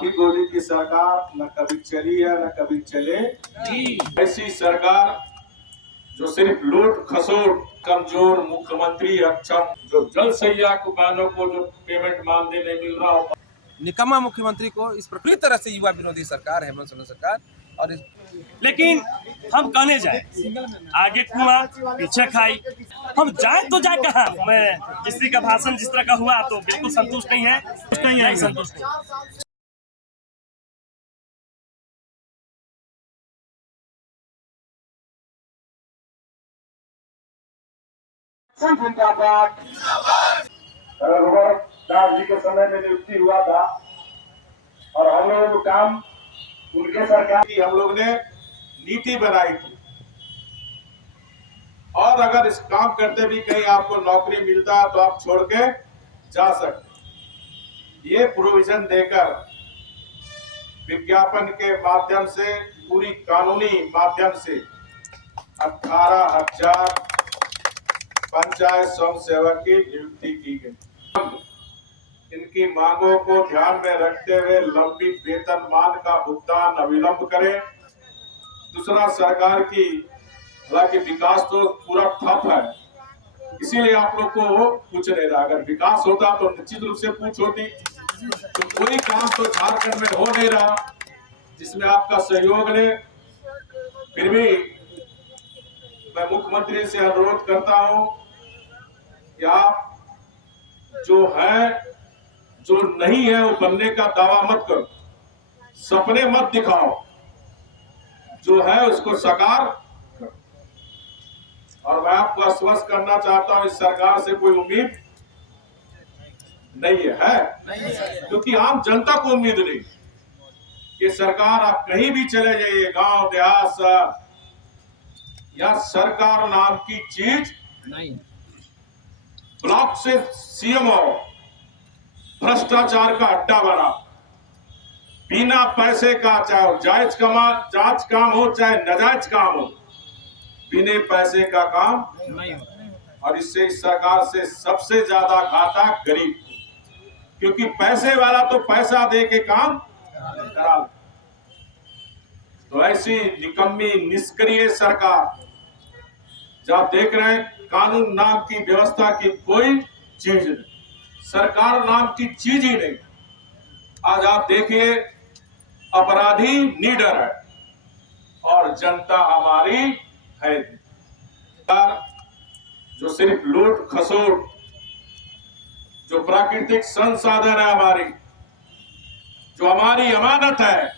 लाठी गोली की सरकार न कभी चली है न कभी चले। ऐसी सरकार जो सिर्फ लूट खसोट, कमजोर मुख्यमंत्री अक्षम, जो जल सैया कुबानों को जो पेमेंट मानदेय नहीं मिल रहा हो, निकम्मा मुख्यमंत्री को इस पूरी तरह से युवा विरोधी सरकार हेमंत सोरेन सरकार। और लेकिन हम कहने जाए आगे कुआं पीछे खाई, हम जाए तो जाए कहाँ। मैं किसी का भाषण जिस तरह का हुआ तो बिल्कुल संतुष्ट नहीं है, संतुष्ट नहीं। रघुवर दास जी के समय में नियुक्ति हुआ था और हम लोगों को काम उनके सरकार की हम लोग ने नीति बनाई थी। और अगर इस काम करते भी कहीं आपको नौकरी मिलता है तो आप छोड़ के जा सकते। ये प्रोविजन देकर विज्ञापन के माध्यम से, पूरी कानूनी माध्यम से 18,000 पंचायत स्वयं सेवक की नियुक्ति की गई। इनकी मांगों को ध्यान में रखते हुए लंबित वेतनमान का भुगतान अविलंब करें। दूसरा, सरकार की हालांकि विकास तो पूरा ठप है, इसीलिए आप लोग को पूछ नहीं रहा। अगर विकास होता तो निश्चित रूप से पूछ होती। तो कोई काम तो झारखंड में हो नहीं रहा जिसमें आपका सहयोग ले। फिर भी मैं मुख्यमंत्री से अनुरोध करता हूं कि आप जो है जो नहीं है वो बनने का दावा मत करो, सपने मत दिखाओ, जो है उसको साकार करो। और मैं आपको आश्वस्त करना चाहता हूं, इस सरकार से कोई उम्मीद नहीं है, क्योंकि आम जनता को उम्मीद नहीं कि सरकार आप कहीं भी चले जाइए, गांव देहात शहर, या सरकार नाम की चीज नहीं। ब्लॉक से सीएम हो, भ्रष्टाचार का अड्डा बना, बिना पैसे का, चाहे जायज जांच काम हो चाहे नाजायज काम हो, बिना पैसे का काम नहीं होता। और इससे इस सरकार से सबसे ज्यादा घाटा गरीब, क्योंकि पैसे वाला तो पैसा दे के काम करा। तो ऐसी निकम्मी निष्क्रिय सरकार, जब आप देख रहे हैं कानून नाम की व्यवस्था की कोई चीज नहीं, सरकार नाम की चीज ही नहीं। आज आप देखिए, अपराधी निडर है और जनता हमारी है। जो सिर्फ लूट खसोट, जो प्राकृतिक संसाधन है हमारी, जो हमारी अमानत है,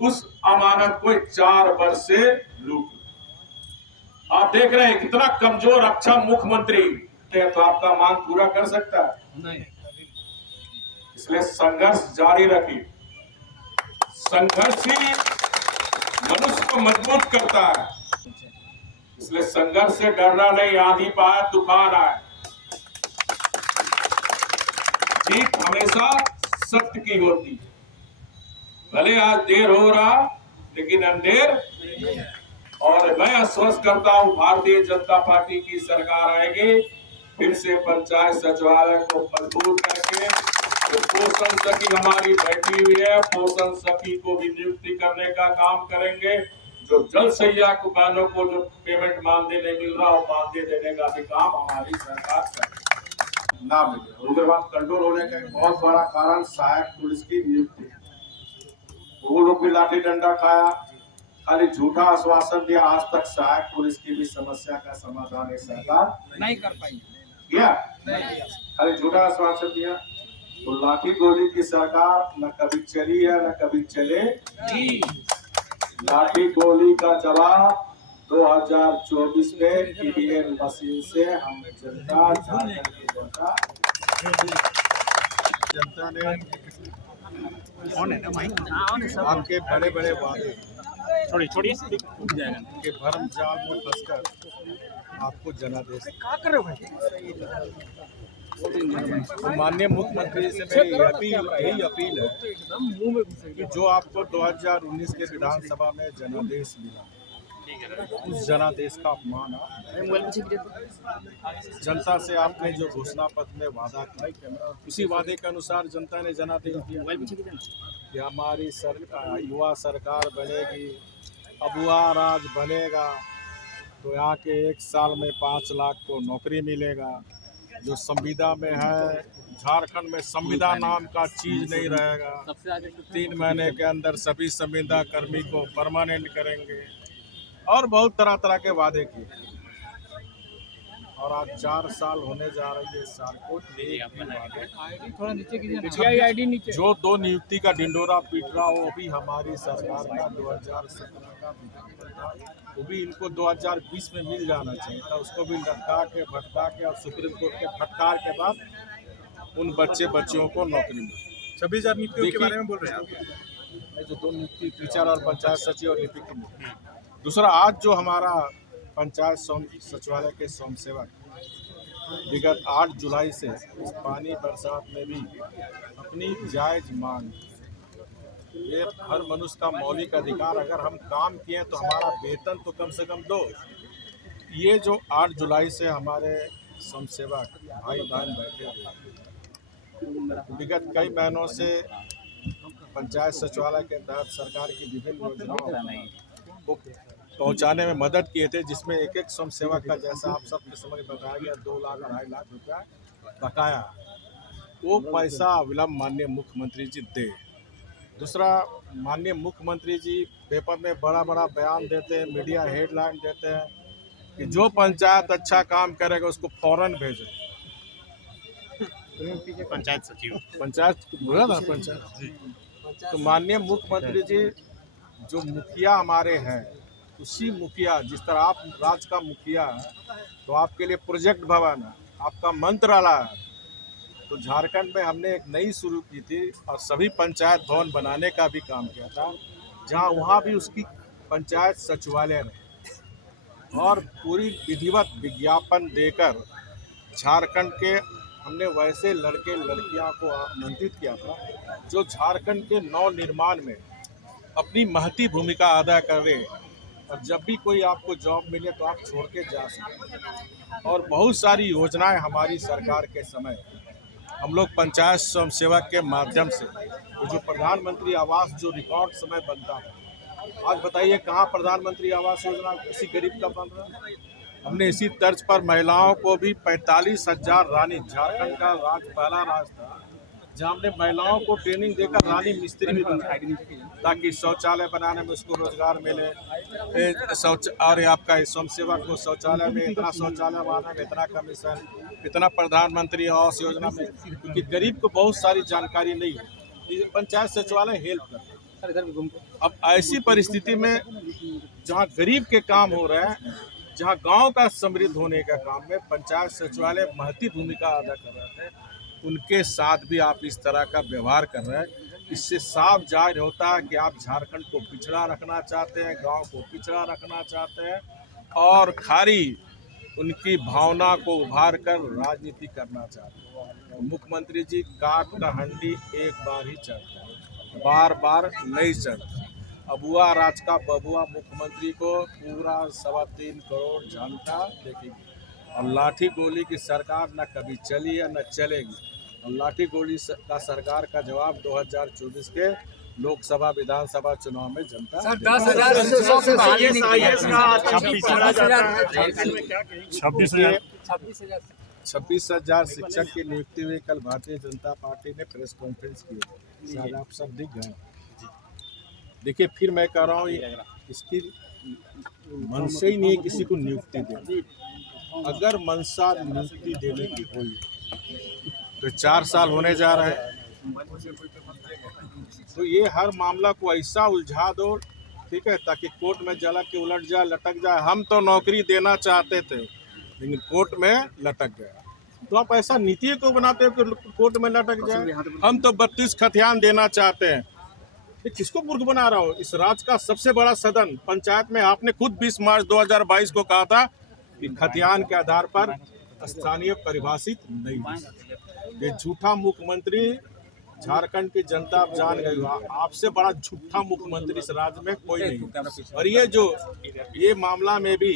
उस अमानत को 4 वर्ष से लूट। आप देख रहे हैं कितना कमजोर अक्षम मुख्यमंत्री है, तो आपका मांग पूरा कर सकता है नहीं। इसलिए संघर्ष जारी रखिए। संघर्ष ही मनुष्य को मजबूत करता है। इसलिए संघर्ष से डरना नहीं। आंधी पाए तूफान आए, जीत हमेशा सत्य की होती है। भले आज देर हो रहा लेकिन अंधेर नहीं है। और मैं आश्वस्त करता हूं, भारतीय जनता पार्टी की सरकार आएगी, फिर से पंचायत सचिवालय को मजबूत करके, तो पोषण सखी हमारी बैठी हुई है, पोषण सखी को भी नियुक्ति करने का काम करेंगे। जो जल सैया कुबानों को जो पेमेंट मानदेय नहीं मिल रहा हो, मानदेय देने का भी काम हमारी सरकार करेगी। ना मिले उग्रवाद कंट्रोल होने का एक बहुत बड़ा कारण सहायक पुलिस की नियुक्ति। वो लोग भी लाठी डंडा खाया, खाली झूठा आश्वासन दिया। आज तक सहायक पुलिस की भी समस्या का समाधान है सरकार नहीं कर पाई। किया खाली झूठा आश्वासन दिया। तो लाठी गोली की सरकार न कभी चली है न कभी चले। लाठी गोली का जवाब 2024 में ईवीएम मशीन से हम जनता, झारखंड की जनता ने आपके बड़े बड़े वादे छोड़िए के भरम जाल में फंसकर आपको जनादेश। तो माननीय मुख्यमंत्री से मेरी यही अपील है कि जो आपको 2019 के विधानसभा में जनादेश मिला, उस जनादेश का अपमान है। जनता से आपने जो घोषणा पत्र में वादा किया, उसी वादे के अनुसार जनता ने जनादेश दिया कि हमारी युवा सरकार बनेगी, अबुआ राज बनेगा, तो यहाँ के 1 साल में 5 लाख को नौकरी मिलेगा। जो संविदा में है, झारखंड में संविदा नाम का चीज नहीं रहेगा। 3 महीने के अंदर सभी संविदा कर्मी को परमानेंट करेंगे और बहुत तरह तरह के वादे किए। और आज 4 साल होने जा रही है इस साल को, जो 2 नियुक्ति का ढिंडोरा पीट रहा हो वो भी हमारी सरकार का 2017 का विधान था, वो भी इनको 2020 में मिल जाना चाहिए था। उसको भी लटका के भटका के और सुप्रीम कोर्ट के फटकार के बाद उन बच्चियों को नौकरी मिली। 26,000 नियुक्तियों के बारे में बोल रहे हैं आप? जो 2 नियुक्ति टीचर और पंचायत सचिव और लिपिक की नियुक्ति। दूसरा, आज जो हमारा पंचायत सचिवालय के स्वयंसेवक विगत 8 जुलाई से इस पानी बरसात में भी अपनी जायज मांग, ये हर मनुष्य का मौलिक अधिकार, अगर हम काम किए तो हमारा वेतन तो कम से कम दो। ये जो 8 जुलाई से हमारे स्वयंसेवक भाई बहन बैठे हुए विगत कई महीनों से पंचायत सचिवालय के तहत सरकार की विभिन्न योजनाओं को पहुंचाने में मदद किए थे, जिसमें एक स्वयंसेवक का, जैसा आप सबके समझ बताया गया, 2 लाख 2.5 लाख रुपया बकाया, वो पैसा अविलंब माननीय मुख्यमंत्री जी दे। दूसरा, माननीय मुख्यमंत्री जी पेपर में बड़ा बड़ा बयान देते हैं, मीडिया हेडलाइन देते हैं कि जो पंचायत अच्छा काम करेगा उसको फौरन भेजें। पंचायत बोला था पंचायत। तो माननीय मुख्यमंत्री जी जो मुखिया हमारे हैं, उसी मुखिया, जिस तरह आप राज्य का मुखिया है तो आपके लिए प्रोजेक्ट भवन है, आपका मंत्रालय है, तो झारखंड में हमने एक नई शुरू की थी और सभी पंचायत भवन बनाने का भी काम किया था, जहां वहां भी उसकी पंचायत सचिवालय ने और पूरी विधिवत विज्ञापन देकर झारखंड के हमने वैसे लड़के लड़कियां को आमंत्रित किया था जो झारखंड के नव निर्माण में अपनी महती भूमिका अदा कर रहे हैं, और जब भी कोई आपको जॉब मिले तो आप छोड़ के जा सकते। और बहुत सारी योजनाएं हमारी सरकार के समय हम लोग पंचायत स्वयंसेवक के माध्यम से, तो जो प्रधानमंत्री आवास जो रिकॉर्ड समय बनता है, आज बताइए कहाँ प्रधानमंत्री आवास योजना किसी गरीब का बन रहा है। हमने इसी तर्ज पर महिलाओं को भी 45,000 रानी, झारखंड का पहला राज्य था जहाँ हमने महिलाओं को ट्रेनिंग देकर रानी मिस्त्री भी बनाया, ताकि शौचालय बनाने में उसको रोजगार मिले। और आपका स्वयंसेवक को शौचालय में इतना शौचालय बनाने में इतना कमीशन, इतना प्रधानमंत्री आवास योजना में, क्योंकि गरीब को बहुत सारी जानकारी नहीं है, पंचायत सचिवालय हेल्प करता है। अब ऐसी परिस्थिति में जहाँ गरीब के काम हो रहे हैं, जहाँ गांव का समृद्ध होने का काम में पंचायत सचिवालय महती भूमिका अदा कर रहे थे, उनके साथ भी आप इस तरह का व्यवहार कर रहे हैं। इससे साफ जाहिर होता है कि आप झारखंड को पिछड़ा रखना चाहते हैं, गांव को पिछड़ा रखना चाहते हैं और खाली उनकी भावना को उभार कर राजनीति करना चाहते हैं। मुख्यमंत्री जी काट का हंडी एक बार ही चढ़ता है, बार बार नहीं चढ़ता। अबुआ राज का बबुआ मुख्यमंत्री को पूरा 3.25 करोड़ जनता देखेगी, और लाठी गोली की सरकार न कभी चली है न चलेगी। और लाठी गोली का सरकार का जवाब 2024 के लोकसभा विधानसभा चुनाव में जनता 26,000 शिक्षक की नियुक्ति हुई। कल भारतीय जनता पार्टी ने प्रेस कॉन्फ्रेंस की, शायद आप सब दिख गए। देखिए, फिर मैं कह रहा हूँ, इसकी मनसा ही नहीं है किसी को नियुक्ति देने। अगर मनसा नियुक्ति देने की हुई तो 4 साल होने जा रहे हैं, तो ये हर मामला को ऐसा उलझा दो, ठीक है, ताकि कोर्ट में झलक के उलट जाए, लटक जाए। हम तो नौकरी देना चाहते थे लेकिन कोर्ट में लटक गया, तो आप ऐसा नीति को बनाते हो कि कोर्ट में लटक जाए। हम तो 32 खतियान देना चाहते हैं। ये किसको मूर्ख बना रहा हो? इस राज्य का सबसे बड़ा सदन पंचायत में आपने खुद 20 मार्च 2022 को कहा था कि खतियान के आधार पर स्थानीय परिभाषित नहीं है। ये झूठा मुख्यमंत्री झारखंड की जनता आप जान गई हो, आपसे बड़ा झूठा मुख्यमंत्री इस राज्य में कोई नहीं। और ये मामला में भी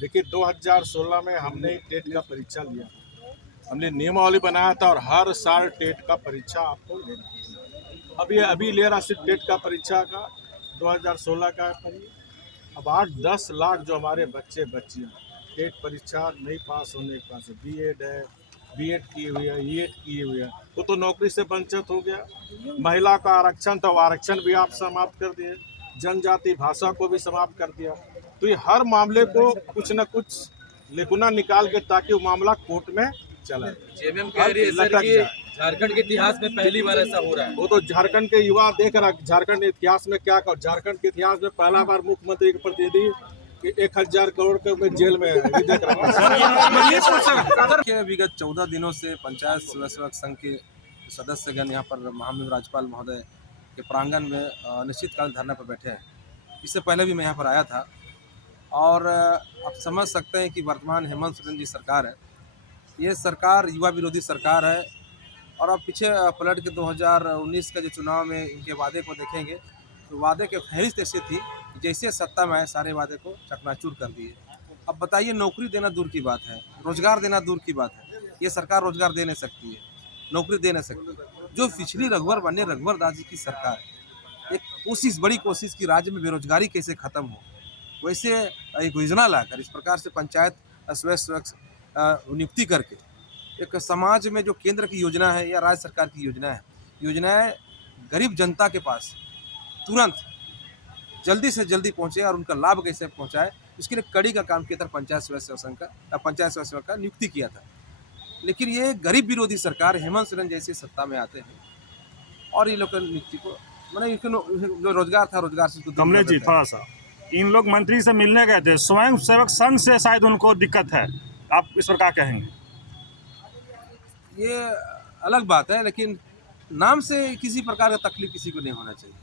देखिए 2016 में हमने टेट का परीक्षा लिया, हमने नियमावली बनाया था और हर साल टेट का परीक्षा आपको लेना है। अभी ले रहा सिर्फ टेट का परीक्षा का 2016 का अब 8-10 लाख जो हमारे बच्चे बच्चियाँ टेट परीक्षा नहीं पास होने के पास बीएड है, बीएड किए हुए है, ईएड किए हुए है, वो तो नौकरी से वंचित हो गया। महिला का आरक्षण था, वो आरक्षण भी आप समाप्त कर दिए, जनजाति भाषा को भी समाप्त कर दिया। तो ये हर मामले को कुछ न कुछ लेकुना निकाल के ताकि वो मामला कोर्ट में चला जेएमएम कह रही है सर कि झारखंड के इतिहास में पहली बार ऐसा हो रहा है। वो तो झारखंड के युवा देख रहा है झारखंड के इतिहास में क्या कर, झारखंड के इतिहास में पहला बार मुख्यमंत्री के प्रतिनिधि 1000 करोड़ के जेल में है, देख रहा है। विगत 14 दिनों से पंचायत सेवक संघ के सदस्यगण यहाँ पर महामहिम राज्यपाल महोदय के प्रांगण में अनिश्चितकालीन धरने पर बैठे हैं। इससे पहले भी मैं यहाँ पर आया था और आप समझ सकते हैं कि वर्तमान हेमंत सोरेन जी सरकार है, ये सरकार युवा विरोधी सरकार है। और आप पीछे पलट के 2019 का जो चुनाव में इनके वादे को देखेंगे तो वादे के फहरिस्त ऐसी थी कि जैसे सत्ता में आए सारे वादे को चकनाचूर कर दिए। अब बताइए, नौकरी देना दूर की बात है, रोजगार देना दूर की बात है, ये सरकार रोजगार दे नहीं सकती है, नौकरी दे नहीं सकती। जो पिछली रघुवर बने रघुवर दास जी की सरकार एक कोशिश, बड़ी कोशिश की राज्य में बेरोजगारी कैसे ख़त्म हो, वैसे एक योजना लाकर इस प्रकार से पंचायत स्वयं नियुक्ति करके एक समाज में जो केंद्र की योजना है या राज्य सरकार की योजनाएं गरीब जनता के पास तुरंत जल्दी से जल्दी पहुंचे और उनका लाभ कैसे पहुंचाए, इसके लिए कड़ी का काम किया था पंचायत सेवा संघ का नियुक्ति किया था। लेकिन ये गरीब विरोधी सरकार हेमंत सोरेन जैसी सत्ता में आते हैं और ये लोग नियुक्ति को मैंने जो रोजगार था रोजगार से कमलेश जी थोड़ा सा, इन लोग मंत्री से मिलने गए थे, स्वयं सेवक संघ से शायद उनको दिक्कत है, आप इस पर क्या कहेंगे? ये अलग बात है, लेकिन नाम से किसी प्रकार का तकलीफ किसी को नहीं होना चाहिए।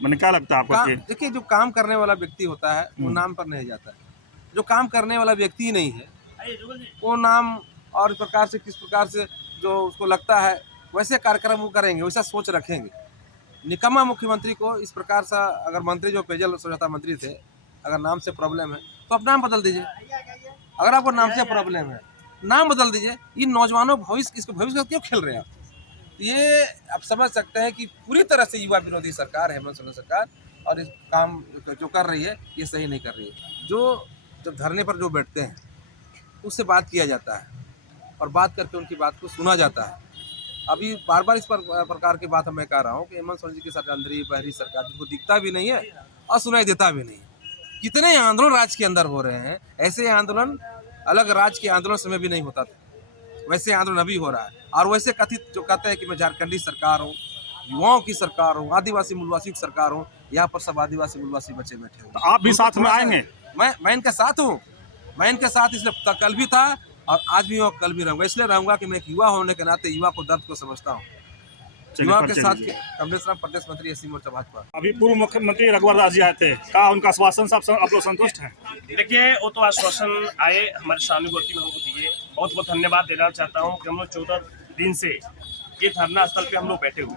मैंने क्या लगता है आपको? देखिए, जो काम करने वाला व्यक्ति होता है वो नाम पर नहीं जाता है, जो काम करने वाला व्यक्ति ही नहीं है वो नाम और प्रकार से किस प्रकार से जो उसको लगता है वैसे कार्यक्रम वो करेंगे, वैसा सोच रखेंगे। निकम्मा मुख्यमंत्री को इस प्रकार से, अगर मंत्री जो पेयजल स्वच्छता मंत्री थे, अगर नाम से प्रॉब्लम है तो आप नाम बदल दीजिए। अगर आपको नाम से प्रॉब्लम है नाम बदल दीजिए। इन नौजवानों इसको भविष्य क्यों खेल रहे हैं आप? ये आप समझ सकते हैं कि पूरी तरह से युवा विरोधी सरकार है हेमंत सोरेन सरकार, और इस काम जो कर रही है ये सही नहीं कर रही है। जो जब धरने पर जो बैठते हैं उससे बात किया जाता है और बात करके उनकी बात को सुना जाता है। अभी बार बार इस प्रकार की बात मैं कह रहा हूँ कि हेमंत सोरेन जी की सरकार अंदर बहरी सरकार, जिनको दिखता भी नहीं है और सुनाई देता भी नहीं है। कितने आंदोलन राज्य के अंदर हो रहे हैं, ऐसे आंदोलन अलग राज्य के आंदोलन समय भी नहीं होता था, वैसे आंदोलन अभी हो रहा है। और वैसे कथित जो कहते हैं कि मैं झारखंडी सरकार हूँ, युवाओं की सरकार हूँ, आदिवासी मूलवासी की सरकार हूँ, यहाँ पर सब आदिवासी मूलवासी बच्चे बैठे हुए। तो आप भी साथ में आएंगे? मैं इनके साथ हूँ, मैं इनके साथ इसलिए कल भी था और आज भी कल भी रहूँगा। इसलिए रहूँगा कि मैं एक युवा होने के नाते युवा को दर्द को समझता हूँ। युवा के साथ कमलेश राम, प्रदेश मंत्री एससी मोर्चा भाजपा। अभी पूर्व मुख्यमंत्री रघुवर दास जी आए थे, क्या उनका आश्वासन से आप लोग संतुष्ट हैं? देखिए, वो तो आश्वासन आए, हमारे सहानुभूति में हमको दिए, बहुत बहुत धन्यवाद देना चाहता हूँ कि हम लोग 14 दिन से ये धरना स्थल पे हम लोग बैठे हुए।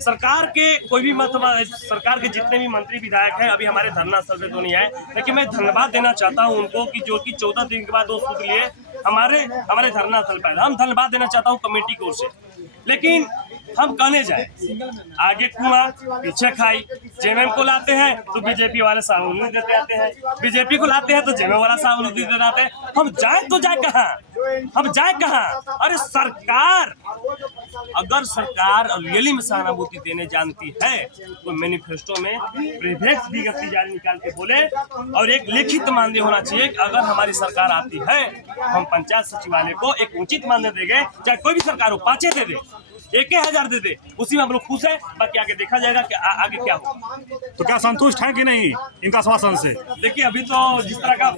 सरकार के कोई भी सरकार के जितने भी मंत्री विधायक हैं अभी हमारे धरना स्थल पे तो नहीं आए, लेकिन मैं धन्यवाद देना चाहता हूं उनको कि जो कि 14 दिन के बाद वो सुध लिए हमारे धरना स्थल पर। हम धन्यवाद देना चाहता हूं कमेटी की ओर से। लेकिन हम कहने जाए, आगे कुआं पीछे खाई। जेएमएम को लाते हैं तो बीजेपी वाले सहानुभूति देते आते हैं, बीजेपी को लाते हैं तो जेएमएम वाला सहानुभूति देते आते हैं। हम जाए तो जाए कहाँ, हम जाए कहाँ? अरे सरकार, अगर सरकार रियली में सहानुभूति देने जानती है तो मैनिफेस्टो में प्रीफेक्स विज्ञप्ति जारी निकाल के बोले और एक लिखित मानदेय होना चाहिए कि अगर हमारी सरकार आती है हम पंचायत सचिवालय को एक उचित मानदेय देंगे, चाहे कोई भी सरकार हो, 5 दे दे, 1000 दे दे, उसी में हम लोग खुश है। बाकी आगे देखा जाएगा कि आगे क्या होगा। तो क्या संतुष्ट है कि नहीं इनका आश्वासन से? देखिए, अभी तो जिस तरह का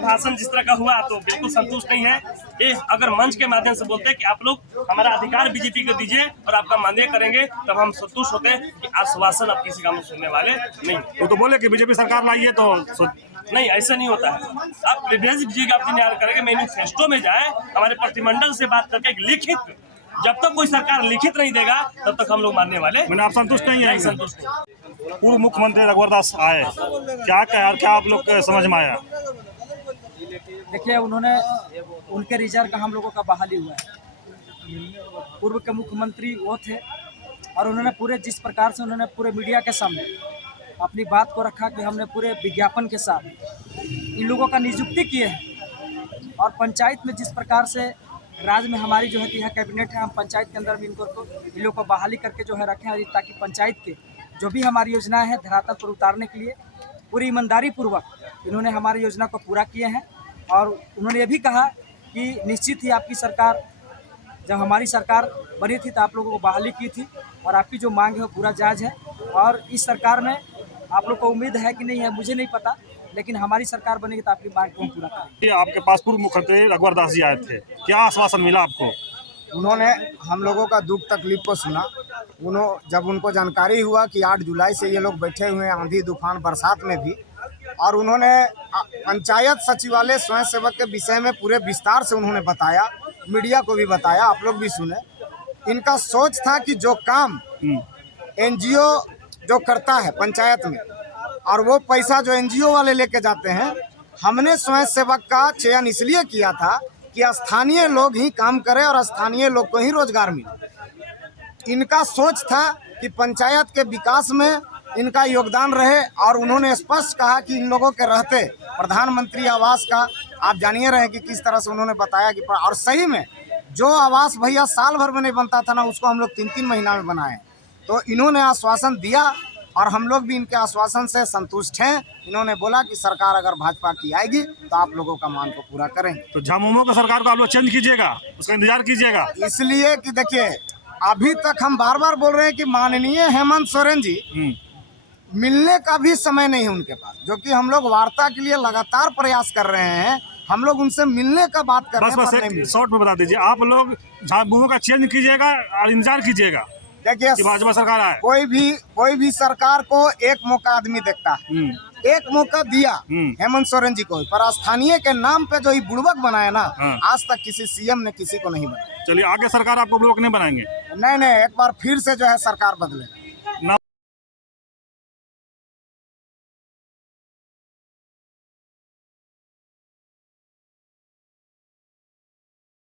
भाषण जिस तरह का हुआ तो बिल्कुल संतुष्ट नहीं है। ये अगर मंच के माध्यम से बोलते हैं कि आप लोग हमारा अधिकार बीजेपी को दीजिए और आपका मानदेय करेंगे, तब हम संतुष्ट होते हैं कि आश्वासन आप किसी का मुंह सुनने वाले नहीं। वो तो बोले कि बीजेपी सरकार लाइए तो नहीं, ऐसा नहीं होता है। आप विज्ञप्ति करेंगे, मैनिफेस्टो में जाए, हमारे प्रतिमंडल से बात करके एक लिखित जब तक कोई सरकार लिखित नहीं देगा तब तक हम लोग मानने वाले मैंने आप संतुष्ट नहीं है संतुष्ट नहीं। पूर्व मुख्यमंत्री रघुवर दास आए, क्या कहा, क्या आप लोग के समझ में आया? देखिए, उन्होंने उनके रिजर्व का हम लोगों का बहाली हुआ है। पूर्व के मुख्यमंत्री वो थे और उन्होंने पूरे जिस प्रकार से उन्होंने पूरे मीडिया के सामने अपनी बात को रखा कि हमने पूरे विज्ञापन के साथ इन लोगों का नियुक्ति किए हैं और पंचायत में जिस प्रकार से राज्य में हमारी जो है कि यह कैबिनेट है, हम पंचायत के अंदर भी इन लोगों को बहाली करके जो है रखें हैं ताकि पंचायत के जो भी हमारी योजना है धरातल पर उतारने के लिए पूरी ईमानदारी पूर्वक इन्होंने हमारी योजना को पूरा किए हैं। और उन्होंने ये भी कहा कि निश्चित ही आपकी सरकार, जब हमारी सरकार बनी थी तो आप लोगों को बहाली की थी और आपकी जो मांग है वो पूरा जायज़ है और इस सरकार में आप लोग को उम्मीद है कि नहीं है मुझे नहीं पता, लेकिन हमारी सरकार बनेगी तो आपकी मांग को हम पूरा करेंगे। आपके पास पूर्व मुख्यमंत्री रघुवर दास जी आए थे, क्या आश्वासन मिला आपको? उन्होंने हम लोगों का दुख तकलीफ को सुना। जब उनको जानकारी हुआ कि 8 जुलाई से ये लोग बैठे हुए हैं आंधी तूफान बरसात में भी, और उन्होंने पंचायत सचिवालय स्वयंसेवक के विषय में पूरे विस्तार से उन्होंने बताया, मीडिया को भी बताया, आप लोग भी सुने। इनका सोच था कि जो काम एनजीओ जो करता है पंचायत में और वो पैसा जो एनजीओ वाले लेके जाते हैं, हमने स्वयंसेवक का चयन इसलिए किया था कि स्थानीय लोग ही काम करें और स्थानीय लोग को ही रोजगार मिले। इनका सोच था कि पंचायत के विकास में इनका योगदान रहे और उन्होंने स्पष्ट कहा कि इन लोगों के रहते प्रधानमंत्री आवास का आप जानिए रहे कि किस तरह से उन्होंने बताया कि, और सही में जो आवास भैया साल भर में नहीं बनता था ना, उसको हम लोग 3-3 महीना में बनाए। तो इन्होंने आश्वासन दिया और हम लोग भी इनके आश्वासन से संतुष्ट हैं। इन्होंने बोला कि सरकार अगर भाजपा की आएगी तो आप लोगों का मांग को पूरा करेंगे। तो झामुमो का सरकार को आप लोग चेंज कीजिएगा, उसका इंतजार कीजिएगा। इसलिए कि देखिए, अभी तक हम बार बार बोल रहे हैं कि माननीय हेमंत सोरेन जी मिलने का भी समय नहीं है उनके पास, जो कि हम लोग वार्ता के लिए लगातार प्रयास कर रहे हैं। हम लोग उनसे मिलने का बात कर रहे हैं। बस एक शॉर्ट में बता दीजिए, आप लोग झामुमो का चेंज कीजिएगा और इंतजार कीजिएगा। देखिए, भाजपा सरकार आए। कोई भी सरकार को एक मौका आदमी देखता है। एक मौका दिया हेमंत सोरेन जी को, पर स्थानीय के नाम पे जो ही बुड़बक बनाया ना, आज तक किसी सीएम ने किसी को नहीं बनाया। चलिए, आगे सरकार आपको बुड़बक नहीं बनाएंगे। नहीं, एक बार फिर से जो है सरकार बदलेगा।